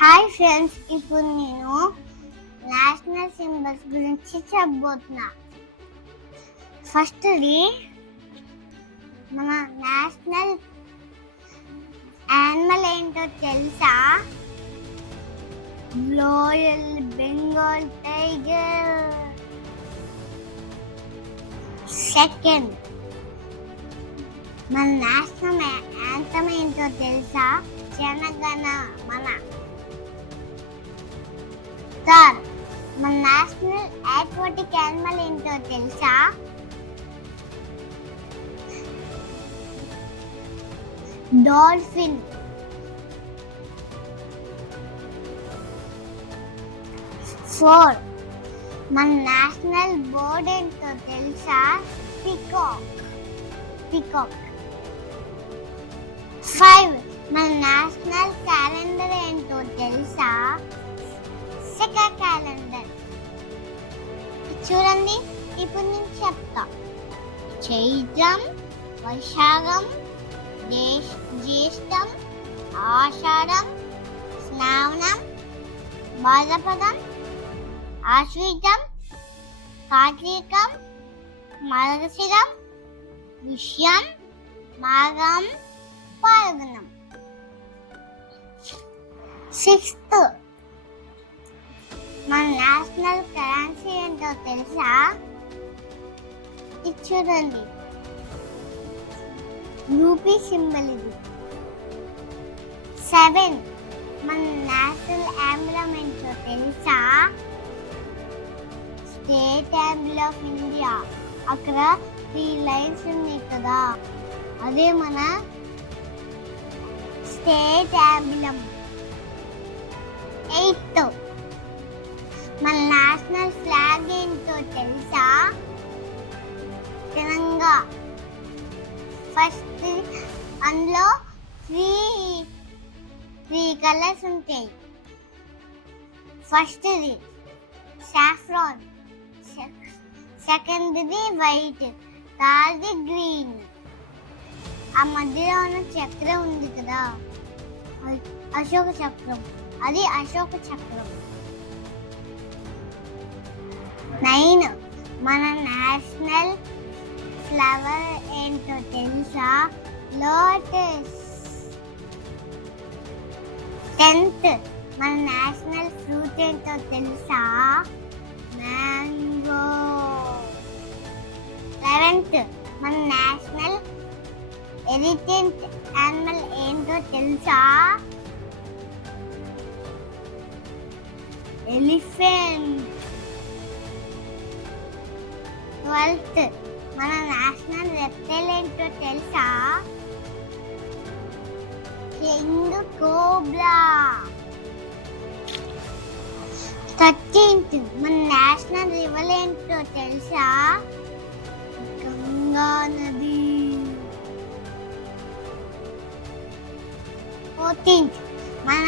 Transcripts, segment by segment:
Hi friends, ఇప్పుడు నేను national symbols గురించి చెప్పబోతున్నా. ఫస్ట్ది మన నేషనల్ యానిమల్ ఏంటో తెలుసా? రాయల్ బెంగాల్ టైగర్. సెకండ్, మన నేషనల్ యాంథమ్ ఏంటో తెలుసా? జనగణ మన. థర్డ్, మన నేషనల్ ఆక్వాటిక్ యానిమల్ ఏంటో తెలుసా? డాల్ఫిన్. ఫోర్త్, మన నేషనల్ బర్డ్ ఏంటో తెలుసా? పీకాక్. 5, మన నేషనల్ క్యాలెండర్ ఏంటో తెలుసా? సెకా క్యాలెండర్. చూడండి, ఇప్పుడు నేను చెప్తా. చైత్రం, వైశాఖం, జ్యేష్టం, ఆషాఢం, శ్రావణం, భాద్రపదం, ఆశ్వీజం, కార్తీకం, మార్గశిరం, పుష్యం, మాఘం, పాల్గొనం. 6th, మన నేషనల్ కరెన్సీ ఏంటో తెలుసా? ఇది చూడండి, రూపీ సింబల్ ఇది. 7, మన నేషనల్ ఎంబ్లమ్ ఏంటో తెలుసా? State emblem of India. అక్కడ 3 లైన్స్ ఉన్నాయి కదా, అదే మన స్టేట్ ఎంబ్లమ్. 8th, మన నేషనల్ ఫ్లాగ్ ఏంటో తెలుసా? తిరంగా. ఫస్ట్, అందులో 3 కలర్స్ ఉంటాయి. ఫస్ట్ది సాఫ్రాన్, సెకండ్ది వైట్, థర్డ్ది గ్రీన్. ఆ మధ్యలో ఉన్న చక్రం ఉంది కదా, అశోక చక్రం. అది అశోక చక్రం. 9, మన నేషనల్ ఫ్లవర్ ఏంటో తెలుసా? లోటస్. 10th, మన నేషనల్ ఫ్రూట్ ఏంటో తెలుసా? మ్యాంగో. 11th, మన నేషనల్ హెరిటేజ్ యానిమల్ ఏంటో తెలుసా? ఎలిఫెంట్. 12th, మన నేషనల్ రెప్టైల్ ఏంటో తెలుసా? King cobra. 13th, మన నేషనల్ రివర్ ఏంటో తెలుసా? గంగా నది. 14th, మన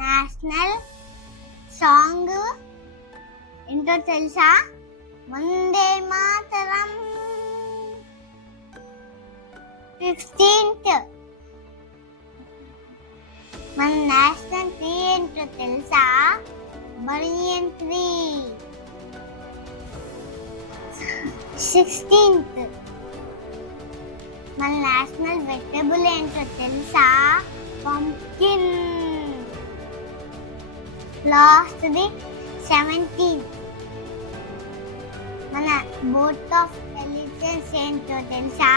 నేషనల్ సాంగ్ ఏంటో తెలుసా? వందే మాతరం. 15th, మన నేషనల్ ట్రీ ఏంటో తెలుసా? బనియన్ ట్రీ. 16th, మన నేషనల్ వెజిటబుల్ ఏంటో తెలుసా? పంకిన్. లాస్ట్ది 17th, మన బోట్ ఆఫ్ ఎలిఫెంట్స్ ఏంటో తెలుసా?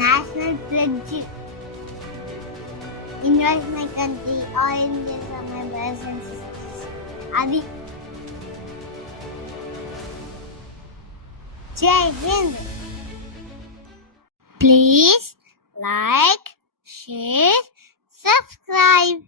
National pledge. India is my country, all Indians are my brothers and sisters. అది. జై Hind. Please like, share, subscribe.